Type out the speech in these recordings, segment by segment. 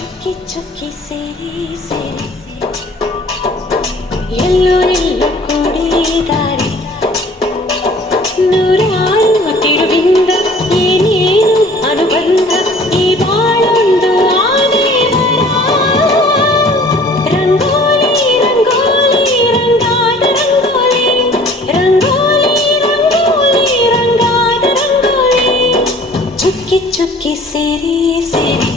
சுக்கி சுக்கி சிரி சிரி yellow yellow கொடிதாரி ನೂರಾರು ತಿರುವಿಂದ ಏನೇನು ಅನುಬಂಧ ಈ ಬಾಳೊಂದು ಆದರೆ ರಂಗೋಲಿ ರಂಗೋಲಿ ರಂಗಾಟ ರಂಗೋಲಿ ರಂಗೋಲಿ ರಂಗೋಲಿ ರಂಗಾಟ ರಂಗೋಲಿ ಚುಕ್ಕಿ ಚುಕ್ಕಿ ಸೇರಿ ಸೇರಿ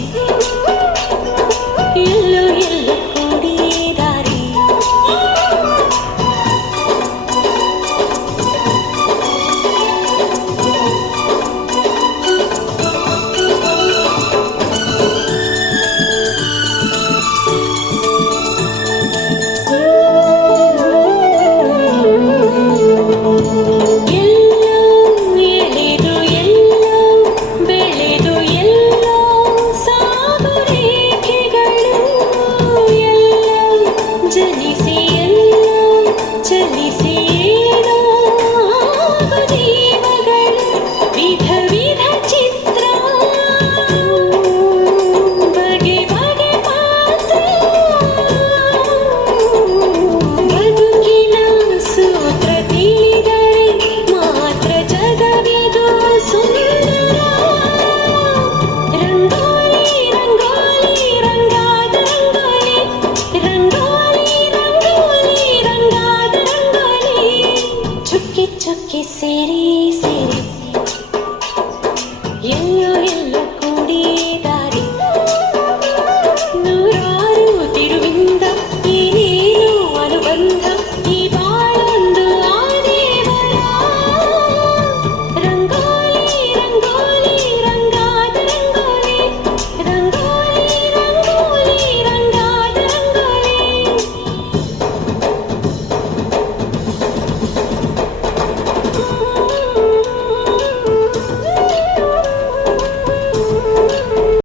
झुकी सीरी से